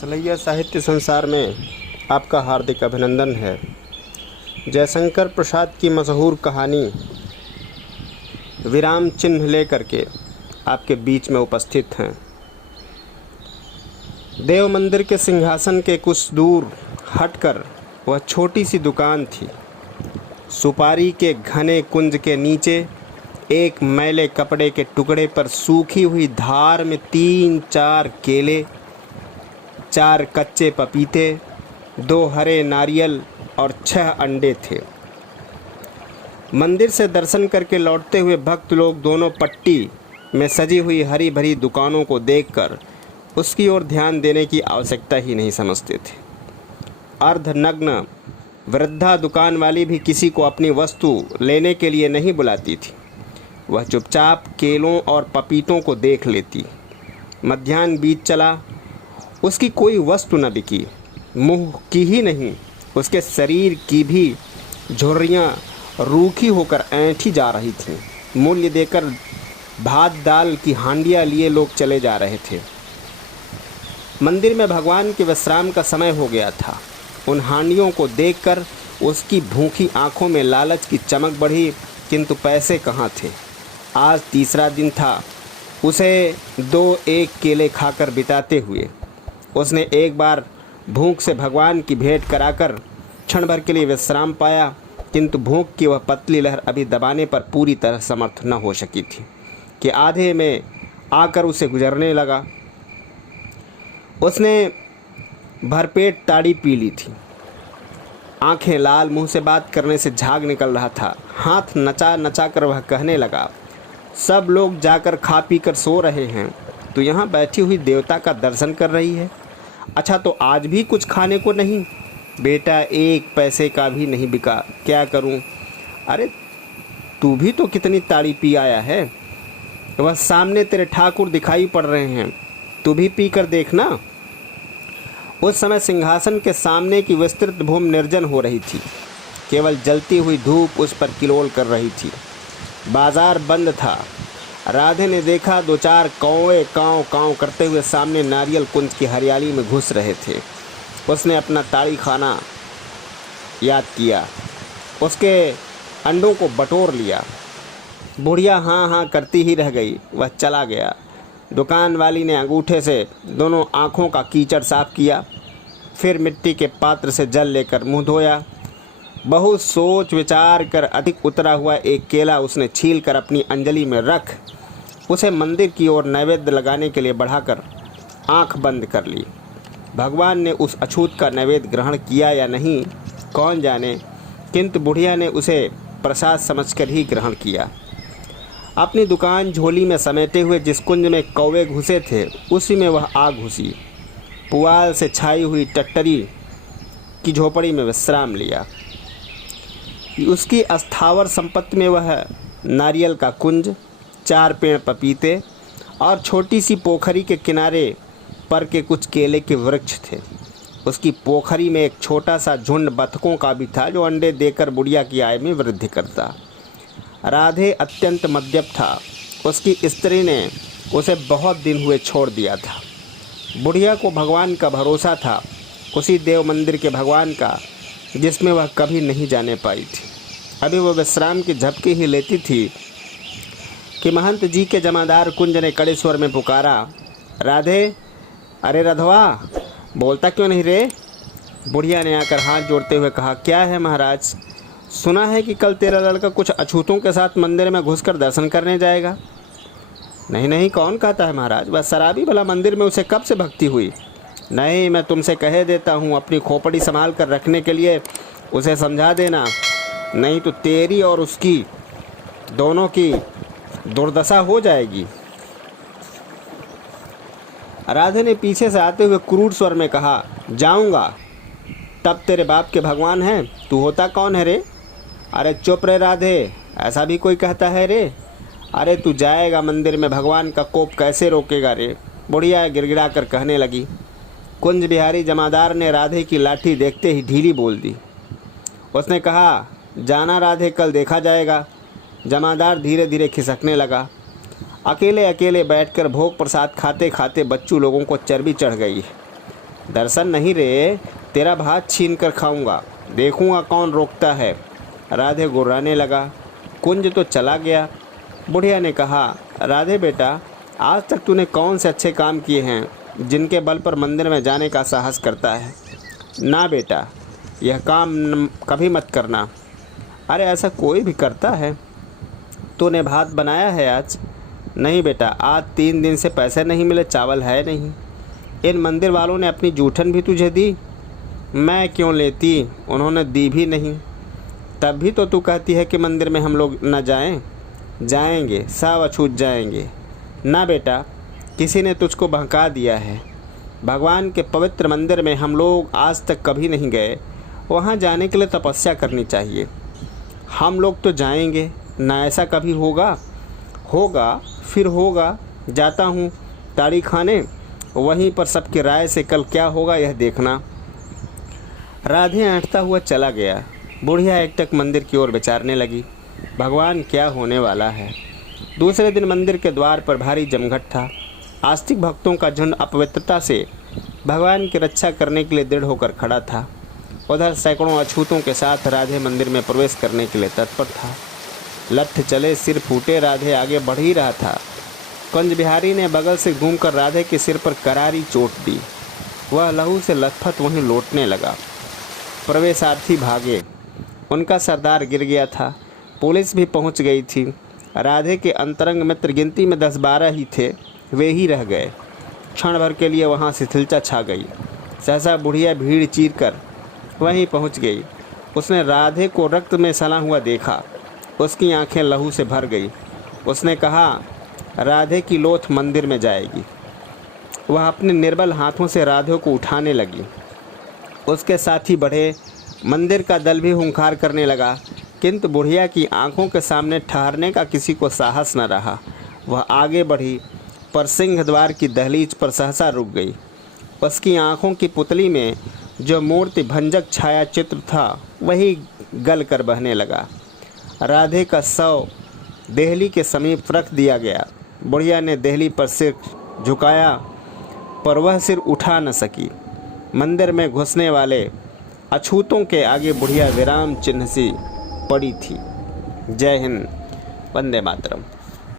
सलैया साहित्य संसार में आपका हार्दिक अभिनंदन है। जयशंकर प्रसाद की मशहूर कहानी विराम चिन्ह लेकर के आपके बीच में उपस्थित हैं। देव मंदिर के सिंहासन के कुछ दूर हटकर वह छोटी सी दुकान थी। सुपारी के घने कुंज के नीचे एक मैले कपड़े के टुकड़े पर सूखी हुई धार में 3-4 केले, 4 कच्चे पपीते, 2 हरे नारियल और 6 अंडे थे। मंदिर से दर्शन करके लौटते हुए भक्त लोग दोनों पट्टी में सजी हुई हरी भरी दुकानों को देखकर उसकी ओर ध्यान देने की आवश्यकता ही नहीं समझते थे। अर्धनग्न वृद्धा दुकान वाली भी किसी को अपनी वस्तु लेने के लिए नहीं बुलाती थी। वह चुपचाप केलों और पपीतों को देख लेती। मध्याह्न बीत चला, उसकी कोई वस्तु न बिकी। मुंह की ही नहीं, उसके शरीर की भी झुर्रियाँ रूखी होकर ऐंठी जा रही थीं। मूल्य देकर भात दाल की हांडियाँ लिए लोग चले जा रहे थे। मंदिर में भगवान के विश्राम का समय हो गया था। उन हांडियों को देखकर उसकी भूखी आंखों में लालच की चमक बढ़ी, किंतु पैसे कहाँ थे। आज तीसरा दिन था उसे 2-1 केले खाकर बिताते हुए। उसने एक बार भूख से भगवान की भेंट कराकर क्षण भर के लिए विश्राम पाया, किंतु भूख की वह पतली लहर अभी दबाने पर पूरी तरह समर्थ न हो सकी थी कि आधे में आकर उसे गुजरने लगा। उसने भरपेट ताड़ी पी ली थी। आंखें लाल, मुंह से बात करने से झाग निकल रहा था। हाथ नचा नचा कर वह कहने लगा, सब लोग जाकर खा पी कर सो रहे हैं, तो यहाँ बैठी हुई देवता का दर्शन कर रही है। अच्छा, तो आज भी कुछ खाने को नहीं? बेटा, 1 पैसे का भी नहीं बिका, क्या करूँ? अरे तू भी तो कितनी ताड़ी पी आया है। वह सामने तेरे ठाकुर दिखाई पड़ रहे हैं, तू भी पी कर देखना। उस समय सिंहासन के सामने की विस्तृत भूमि निर्जन हो रही थी। केवल जलती हुई धूप उस पर किलोल कर रही थी। बाजार बंद था। राधे ने देखा 2-4 कौवे काँव काँव करते हुए सामने नारियल कुंज की हरियाली में घुस रहे थे। उसने अपना ताड़ी खाना याद किया, उसके अंडों को बटोर लिया। बुढ़िया हाँ हाँ करती ही रह गई। वह चला गया। दुकान वाली ने अंगूठे से दोनों आँखों का कीचड़ साफ किया, फिर मिट्टी के पात्र से जल लेकर मुँह धोया। बहुत सोच विचार कर अधिक उतरा हुआ एक केला उसने छील कर अपनी अंजलि में रख उसे मंदिर की ओर नैवेद्य लगाने के लिए बढ़ाकर आंख बंद कर ली। भगवान ने उस अछूत का नैवेद्य ग्रहण किया या नहीं कौन जाने, किंतु बुढ़िया ने उसे प्रसाद समझकर ही ग्रहण किया। अपनी दुकान झोली में समेटे हुए जिस कुंज में कौवे घुसे थे, उसी में वह आग घुसी। पुआल से छाई हुई टट्टरी की झोपड़ी में विश्राम लिया। उसकी अस्थावर संपत्ति में वह नारियल का कुंज, 4 पेड़ पपीते और छोटी सी पोखरी के किनारे पर के कुछ केले के वृक्ष थे। उसकी पोखरी में एक छोटा सा झुंड बतखों का भी था, जो अंडे देकर बुढ़िया की आय में वृद्धि करता। राधे अत्यंत मद्यप था। उसकी स्त्री ने उसे बहुत दिन हुए छोड़ दिया था। बुढ़िया को भगवान का भरोसा था, उसी देव मंदिर के भगवान का, जिसमें वह कभी नहीं जाने पाई थी। अभी वह विश्राम की झपकी ही लेती थी कि महंत जी के जमादार कुंज ने कड़े स्वर में पुकारा, राधे, अरे रधवा, बोलता क्यों नहीं रे? बुढ़िया ने आकर हाथ जोड़ते हुए कहा, क्या है महाराज? सुना है कि कल तेरा लड़का कुछ अछूतों के साथ मंदिर में घुसकर दर्शन करने जाएगा। नहीं नहीं, कौन कहता है महाराज? वह शराबी भला मंदिर में उसे कब से भक्ति हुई? नहीं, मैं तुमसे कह देता हूँ, अपनी खोपड़ी संभाल कर रखने के लिए उसे समझा देना, नहीं तो तेरी और उसकी दोनों की दुर्दशा हो जाएगी। राधे ने पीछे से आते हुए क्रूर स्वर में कहा, जाऊंगा? तब तेरे बाप के भगवान हैं, तू होता कौन है रे? अरे चुप रे राधे, ऐसा भी कोई कहता है रे? अरे तू जाएगा मंदिर में, भगवान का कोप कैसे रोकेगा रे? बुढ़िया गिड़गिड़ा कर कहने लगी। कुंज बिहारी जमादार ने राधे की लाठी देखते ही ढीली बोल दी। उसने कहा, जाना राधे, कल देखा जाएगा। जमादार धीरे धीरे खिसकने लगा। अकेले अकेले बैठकर भोग प्रसाद खाते खाते बच्चू लोगों को चर्बी चढ़ गई है। दर्शन नहीं रे, तेरा भात छीन कर खाऊंगा, देखूंगा कौन रोकता है। राधे गुर्राने लगा। कुंज तो चला गया। बुढ़िया ने कहा, राधे बेटा, आज तक तूने कौन से अच्छे काम किए हैं जिनके बल पर मंदिर में जाने का साहस करता है? ना बेटा, यह काम कभी मत करना। अरे ऐसा कोई भी करता है? तूने भात बनाया है आज? नहीं बेटा, आज 3 दिन से पैसे नहीं मिले, चावल है नहीं। इन मंदिर वालों ने अपनी जूठन भी तुझे दी? मैं क्यों लेती, उन्होंने दी भी नहीं। तब भी तो तू कहती है कि मंदिर में हम लोग न जाएं। जाएंगे, सब अछूत जाएंगे। ना बेटा, किसी ने तुझको बहका दिया है। भगवान के पवित्र मंदिर में हम लोग आज तक कभी नहीं गए। वहाँ जाने के लिए तपस्या करनी चाहिए। हम लोग तो जाएंगे ना, ऐसा कभी होगा? होगा, फिर होगा। जाता हूँ ताड़ी खाने, वहीं पर सबकी राय से कल क्या होगा यह देखना। राधे ऐंठता हुआ चला गया। बुढ़िया एकटक मंदिर की ओर विचारने लगी, भगवान क्या होने वाला है। दूसरे दिन मंदिर के द्वार पर भारी जमघट था। आस्तिक भक्तों का झुंड अपवित्रता से भगवान की रक्षा करने के लिए दृढ़ होकर खड़ा था। उधर सैकड़ों अछूतों के साथ राधे मंदिर में प्रवेश करने के लिए तत्पर था। लठ चले सिर फूटे, राधे आगे बढ़ ही रहा था। कुंज बिहारी ने बगल से घूमकर राधे के सिर पर करारी चोट दी। वह लहू से लथपथ वहीं लौटने लगा। प्रवेशार्थी भागे। उनका सरदार गिर गया था। पुलिस भी पहुंच गई थी। राधे के अंतरंग मित्र गिनती में 10-12 ही थे, वे ही रह गए। क्षण भर के लिए वहां शिथिलता छा गई। सहसा बुढ़िया भीड़ चीर कर वहीं पहुंच गई। उसने राधे को रक्त में सना हुआ देखा। उसकी आंखें लहू से भर गई। उसने कहा, राधे की लोथ मंदिर में जाएगी। वह अपने निर्बल हाथों से राधे को उठाने लगी। उसके साथी बढ़े। मंदिर का दल भी हुंकार करने लगा, किंतु बुढ़िया की आंखों के सामने ठहरने का किसी को साहस न रहा। वह आगे बढ़ी, पर सिंह द्वार की दहलीज पर सहसा रुक गई। उसकी आंखों की पुतली में जो मूर्ति भंजक छाया चित्र था, वही गल कर बहने लगा। राधे का शव देहली के समीप रख दिया गया। बुढ़िया ने देहली पर सिर झुकाया, पर वह सिर उठा न सकी। मंदिर में घुसने वाले अछूतों के आगे बुढ़िया विराम चिन्ह सी पड़ी थी। जय हिंद, वंदे मातरम।